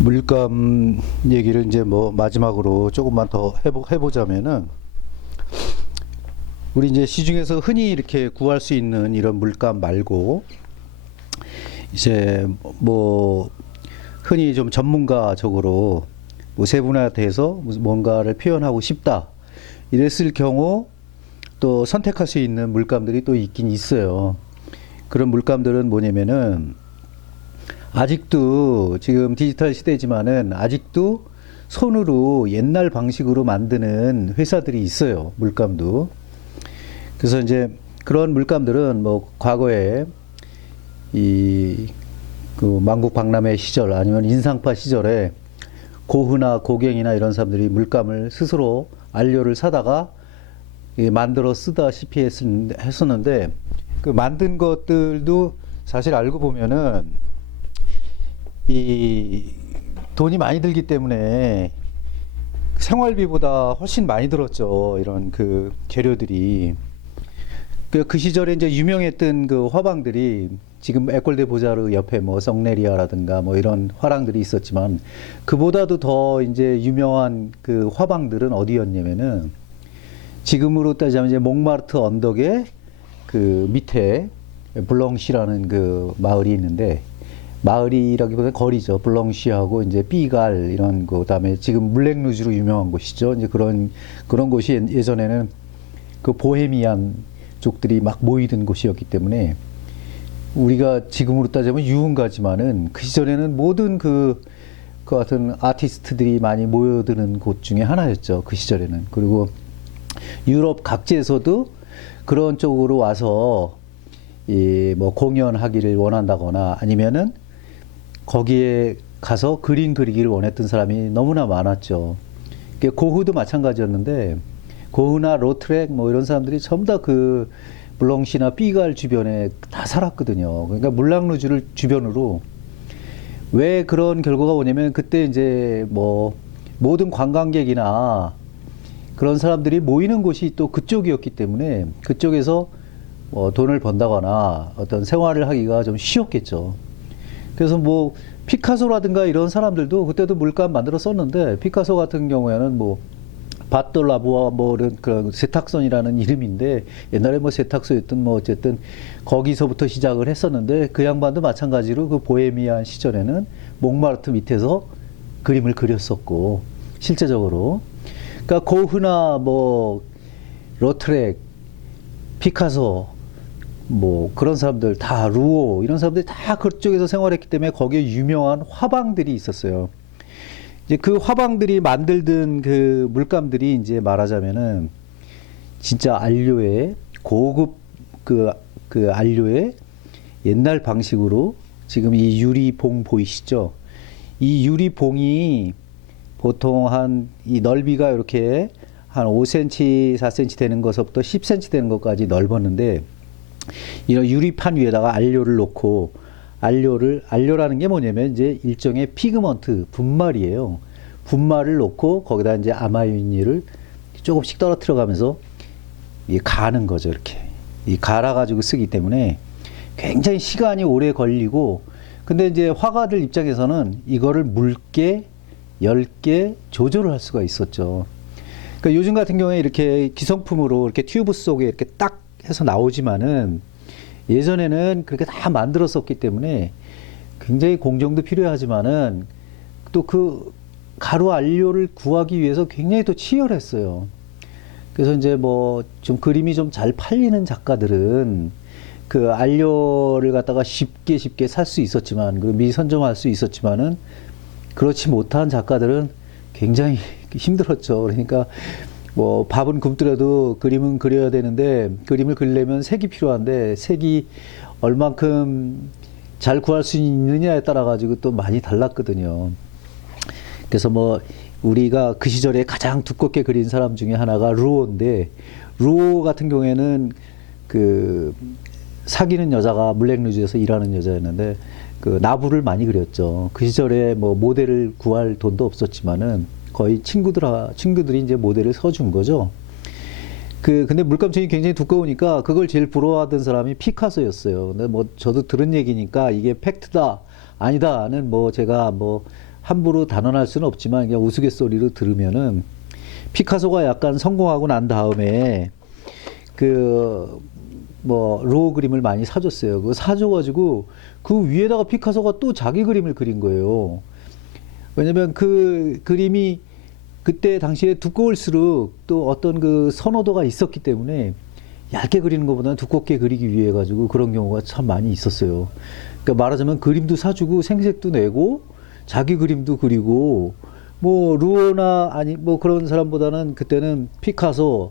물감 얘기를 이제 뭐 마지막으로 조금만 더 해보자면은, 우리 이제 시중에서 흔히 이렇게 구할 수 있는 이런 물감 말고 이제 뭐 흔히 좀 전문가적으로 뭐 세분화돼서 뭔가를 표현하고 싶다 이랬을 경우 또 선택할 수 있는 물감들이 또 있긴 있어요. 그런 물감들은 뭐냐면은, 아직도 지금 디지털 시대지만은 아직도 손으로 옛날 방식으로 만드는 회사들이 있어요. 물감도. 그래서 이제 그런 물감들은 뭐 과거에 이 그 만국 박람회 시절 아니면 인상파 시절에 고흐나 고갱이나 이런 사람들이 물감을 스스로 안료를 사다가 만들어 쓰다시피 했었는데, 그 만든 것들도 사실 알고 보면은 이 돈이 많이 들기 때문에 생활비보다 훨씬 많이 들었죠. 이런 그 재료들이. 그 시절에 이제 유명했던 그 화방들이, 지금 에콜 데 보자르 옆에 뭐 성네리아라든가 뭐 이런 화廊들이 있었지만, 그보다도 더 이제 유명한 그 화방들은 어디였냐면은, 지금으로 따지자면 이제 몽마르트 언덕에 그 밑에 블렁시라는 그 마을이 있는데, 마을이라기보다는 거리죠. 블렁시하고 이제 삐갈 이런 거, 그다음에 지금 물랭루즈로 유명한 곳이죠. 이제 그런 곳이 예전에는 그 보헤미안 쪽들이 막 모이던 곳이었기 때문에, 우리가 지금으로 따지면 유흥가지만은 그 시절에는 모든 그 같은 아티스트들이 많이 모여드는 곳 중에 하나였죠. 그 시절에는. 그리고 유럽 각지에서도 그런 쪽으로 와서 이 뭐 공연하기를 원한다거나 아니면은 거기에 가서 그림 그리기를 원했던 사람이 너무나 많았죠. 고흐도 마찬가지였는데, 고흐나 로트렉 뭐 이런 사람들이 전부 다 그 블렁시나 삐갈 주변에 다 살았거든요. 그러니까 물랑루즈를 주변으로. 왜 그런 결과가 오냐면, 그때 이제 뭐 모든 관광객이나 그런 사람들이 모이는 곳이 또 그쪽이었기 때문에, 그쪽에서 뭐 돈을 번다거나 어떤 생활을 하기가 좀 쉬웠겠죠. 그래서 뭐 피카소라든가 이런 사람들도 그때도 물감 만들어 썼는데, 피카소 같은 경우에는 뭐 바톨라부아 뭐 그런 세탁선이라는 이름인데, 옛날에 뭐 세탁소였든 뭐 어쨌든 거기서부터 시작을 했었는데, 그 양반도 마찬가지로 그 보헤미안 시절에는 몽마르트 밑에서 그림을 그렸었고, 실제적으로. 그러니까 고흐나 뭐 로트렉, 피카소 뭐 그런 사람들 다, 루오 이런 사람들이 다 그쪽에서 생활했기 때문에 거기에 유명한 화방들이 있었어요. 이제 그 화방들이 만들던 그 물감들이 이제 말하자면은 진짜 안료에 고급 그 안료에 옛날 방식으로, 지금 이 유리봉 보이시죠? 이 유리봉이 보통 한 이 넓이가 이렇게 한 5cm, 4cm 되는 것부터 10cm 되는 것까지 넓었는데, 이런 유리판 위에다가 안료를 놓고, 안료라는 게 뭐냐면 이제 일종의 피그먼트, 분말이에요. 분말을 놓고 거기다 이제 아마유니를 조금씩 떨어뜨려 가면서 가는 거죠. 이렇게 갈아가지고 쓰기 때문에 굉장히 시간이 오래 걸리고, 근데 이제 화가들 입장에서는 이거를 묽게 얇게 조절을 할 수가 있었죠. 그러니까 요즘 같은 경우에 이렇게 기성품으로 이렇게 튜브 속에 이렇게 딱 해서 나오지만은, 예전에는 그렇게 다 만들었었기 때문에 굉장히 공정도 필요하지만은 또 그 가루 안료를 구하기 위해서 굉장히 또 치열했어요. 그래서 이제 뭐 좀 그림이 좀 잘 팔리는 작가들은 그 안료를 갖다가 쉽게 살 수 있었지만, 그리고 미선점할 수 있었지만은, 그렇지 못한 작가들은 굉장히 힘들었죠. 그러니까 뭐 밥은 굶더라도 그림은 그려야 되는데, 그림을 그리려면 색이 필요한데, 색이 얼만큼 잘 구할 수 있느냐에 따라 가지고 또 많이 달랐거든요. 그래서 뭐 우리가 그 시절에 가장 두껍게 그린 사람 중에 하나가 루오인데, 루오 같은 경우에는 그 사귀는 여자가 물랭루즈에서 일하는 여자였는데, 그 나부를 많이 그렸죠. 그 시절에 뭐 모델을 구할 돈도 없었지만은 거의 친구들이 이제 모델을 서준 거죠. 근데 물감총이 굉장히 두꺼우니까 그걸 제일 부러워하던 사람이 피카소였어요. 근데 뭐 저도 들은 얘기니까 이게 팩트다 아니다는 뭐 제가 뭐 함부로 단언할 수는 없지만 그냥 우스갯소리로 들으면은 피카소가 약간 성공하고 난 다음에 그 뭐 루어 그림을 많이 사줬어요. 그거 사줘가지고 그 위에다가 피카소가 또 자기 그림을 그린 거예요. 왜냐면 그 그림이 그때 당시에 두꺼울수록 또 어떤 그 선호도가 있었기 때문에 얇게 그리는 것보다는 두껍게 그리기 위해 가지고 그런 경우가 참 많이 있었어요. 그러니까 말하자면 그림도 사주고 생색도 내고 자기 그림도 그리고 뭐 루오나 아니 뭐 그런 사람보다는 그때는 피카소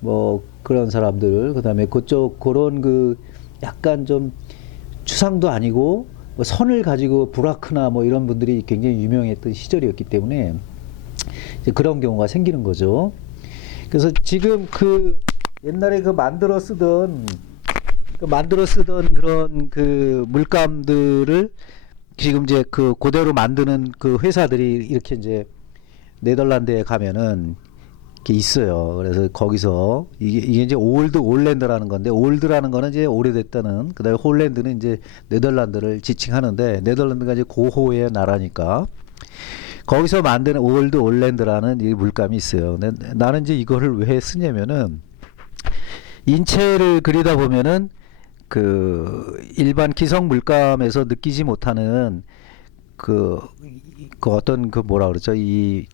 뭐 그런 사람들 그다음에 그쪽 그런 그 약간 좀 추상도 아니고 뭐 선을 가지고 브라크나 뭐 이런 분들이 굉장히 유명했던 시절이었기 때문에 이제 그런 경우가 생기는 거죠. 그래서 지금 그 옛날에 그 만들어 쓰던 그런 그 물감들을 지금 이제 그 그대로 만드는 그 회사들이 이렇게 이제 네덜란드에 가면은 이렇게 있어요. 그래서 거기서 이게 이제 올랜드라는 건데 올드라는 거는 이제 오래됐다는 그다음에 홀랜드는 이제 네덜란드를 지칭하는데 네덜란드가 이제 고호의 나라니까 거기서 만드는 올랜드라는 이 물감이 있어요. 근데 나는 이제 이거를 왜 쓰냐면은 인체를 그리다 보면은 그 일반 기성 물감에서 느끼지 못하는 그, 그 어떤 그 뭐라 그러죠? 이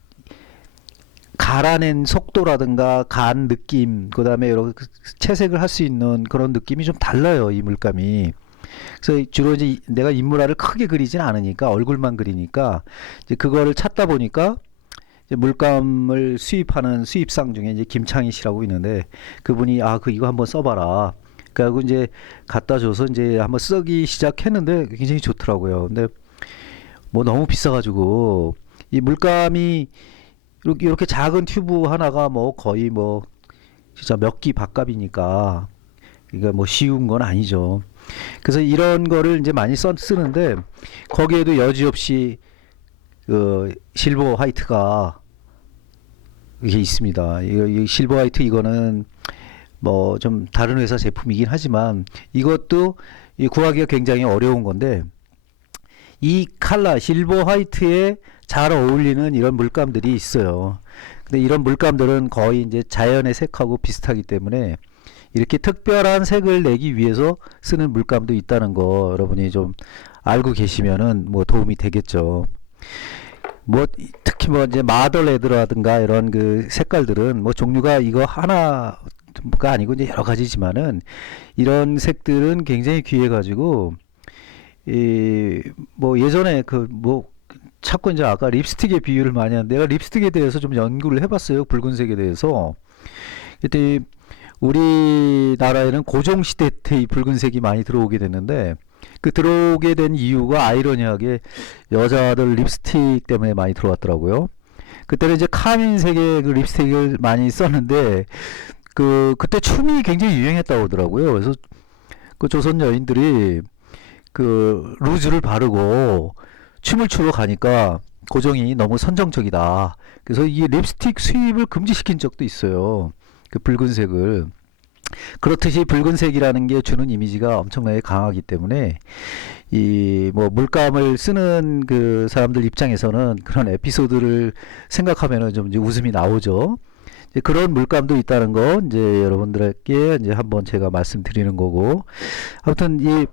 갈아낸 속도라든가 간 느낌, 그다음에 여러 채색을 할 수 있는 그런 느낌이 좀 달라요, 이 물감이. 그래서 주로 이제 내가 인물화를 크게 그리진 않으니까 얼굴만 그리니까 이제 그거를 찾다 보니까 이제 물감을 수입하는 수입상 중에 이제 김창희 씨라고 있는데 그분이 이거 한번 써봐라. 그래갖고 이제 갖다 줘서 이제 한번 쓰기 시작했는데 굉장히 좋더라고요. 근데 뭐 너무 비싸가지고 이 물감이 이렇게 작은 튜브 하나가 뭐 거의 뭐 진짜 몇 기 밥값이니까 이거 뭐 쉬운 건 아니죠. 그래서 이런 거를 이제 많이 쓰는데 거기에도 여지없이 그 실버 화이트가 이게 있습니다. 이 실버 화이트 이거는 뭐 좀 다른 회사 제품이긴 하지만 이것도 구하기가 굉장히 어려운 건데 이 컬러 실버 화이트에 잘 어울리는 이런 물감들이 있어요. 근데 이런 물감들은 거의 이제 자연의 색하고 비슷하기 때문에 이렇게 특별한 색을 내기 위해서 쓰는 물감도 있다는 거 여러분이 좀 알고 계시면은 뭐 도움이 되겠죠. 뭐 특히 뭐 이제 마더레드라든가 이런 그 색깔들은 뭐 종류가 이거 하나가 아니고 이제 여러 가지지만은 이런 색들은 굉장히 귀해가지고 이 뭐 예전에 그 뭐 자꾸 이제 아까 립스틱의 비유를 많이 하는데 내가 립스틱에 대해서 좀 연구를 해봤어요. 붉은색에 대해서. 그때 우리나라에는 고종시대 때 이 붉은색이 많이 들어오게 됐는데 그 들어오게 된 이유가 아이러니하게 여자들 립스틱 때문에 많이 들어왔더라고요. 그때는 이제 카민색의 그 립스틱을 많이 썼는데 그때 춤이 굉장히 유행했다고 하더라고요. 그래서 그 조선 여인들이 그 루즈를 바르고 춤을 추러 가니까 고종이 너무 선정적이다. 그래서 이 립스틱 수입을 금지시킨 적도 있어요. 그 붉은색을. 그렇듯이 붉은색이라는 게 주는 이미지가 엄청나게 강하기 때문에 이 뭐 물감을 쓰는 그 사람들 입장에서는 그런 에피소드를 생각하면은 좀 이제 웃음이 나오죠. 이제 그런 물감도 있다는 거 이제 여러분들에게 이제 한번 제가 말씀드리는 거고 아무튼 이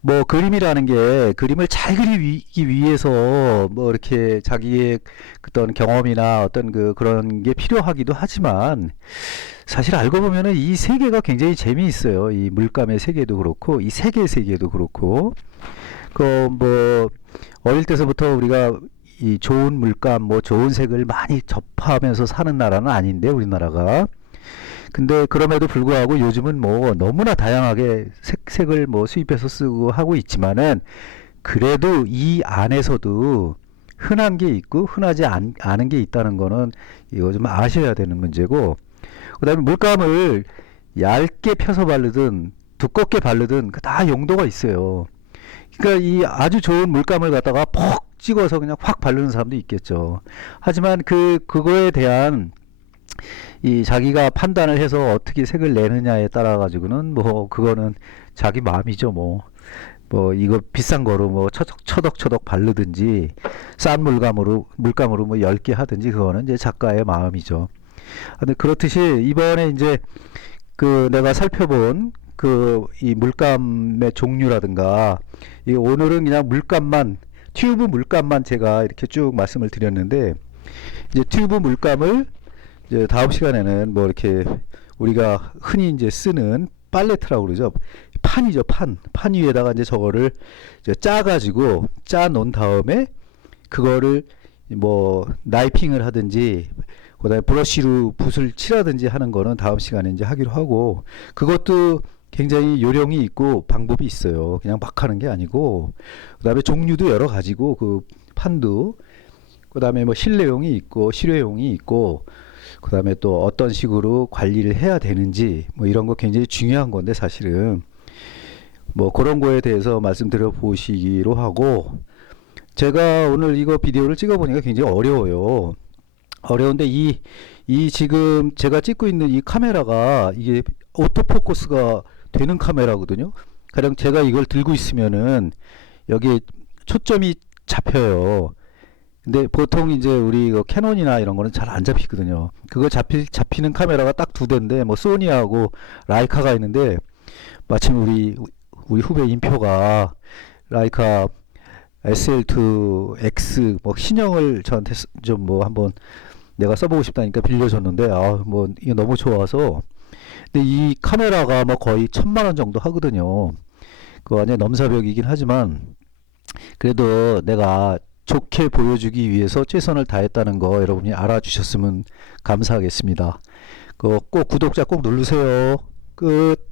뭐 그림이라는 게 그림을 잘 그리기 위해서 뭐 이렇게 자기의 어떤 경험이나 어떤 그런 게 필요하기도 하지만 사실 알고 보면은 이 세계가 굉장히 재미있어요. 이 물감의 세계도 그렇고 이 색의 세계도 그렇고 그 뭐 어릴 때서부터 우리가 이 좋은 물감 뭐 좋은 색을 많이 접하면서 사는 나라는 아닌데 우리나라가 근데 그럼에도 불구하고 요즘은 뭐 너무나 다양하게 색을 뭐 수입해서 쓰고 하고 있지만은 그래도 이 안에서도 흔한 게 있고 흔하지 않은 게 있다는 거는 이거 좀 아셔야 되는 문제고 그다음에 물감을 얇게 펴서 바르든 두껍게 바르든 다 용도가 있어요. 그러니까 이 아주 좋은 물감을 갖다가 퍽 찍어서 그냥 확 바르는 사람도 있겠죠. 하지만 그거에 대한 이 자기가 판단을 해서 어떻게 색을 내느냐에 따라 가지고는 뭐 그거는 자기 마음이죠 뭐. 뭐 이거 비싼 거로 뭐 처덕처덕 바르든지 싼 물감으로 뭐 얇게 하든지 그거는 이제 작가의 마음이죠. 근데 그렇듯이 이번에 이제 그 내가 살펴본 그 이 물감의 종류라든가 이 오늘은 그냥 물감만 튜브 물감만 제가 이렇게 쭉 말씀을 드렸는데 이제 튜브 물감을 이제 다음 시간에는 뭐 이렇게 우리가 흔히 이제 쓰는 팔레트라고 그러죠. 판이죠, 판 위에다가 이제 저거를 이제 짜 놓은 다음에 그거를 뭐 나이핑을 하든지 그다음에 브러쉬로 붓을 칠하든지 하는 거는 다음 시간에 이제 하기로 하고 그것도 굉장히 요령이 있고 방법이 있어요. 그냥 막 하는 게 아니고 그다음에 종류도 여러 가지고 그 판도 그다음에 뭐 실내용이 있고 실외용이 있고 그다음에 또 어떤 식으로 관리를 해야 되는지 뭐 이런 거 굉장히 중요한 건데 사실은 뭐 그런 거에 대해서 말씀드려 보시기로 하고 제가 오늘 이거 비디오를 찍어 보니까 굉장히 어려워요. 어려운데 이 지금 제가 찍고 있는 이 카메라가 이게 오토포커스가 되는 카메라거든요. 가령 제가 이걸 들고 있으면은 여기 초점이 잡혀요. 근데 보통 이제 우리 그 캐논이나 이런 거는 잘 안 잡히거든요. 그거 잡히는 카메라가 딱 두 대인데 뭐 소니하고 라이카가 있는데 마침 우리 후배 인표가 라이카 SL2X 뭐 신형을 저한테 좀 뭐 한번 내가 써보고 싶다니까 빌려줬는데 아 뭐 이게 너무 좋아서 근데 이 카메라가 뭐 거의 1,000만 원 정도 하거든요. 그 완전 넘사벽이긴 하지만 그래도 내가 좋게 보여주기 위해서 최선을 다했다는 거 여러분이 알아주셨으면 감사하겠습니다. 꼭 구독자 꼭 누르세요. 끝.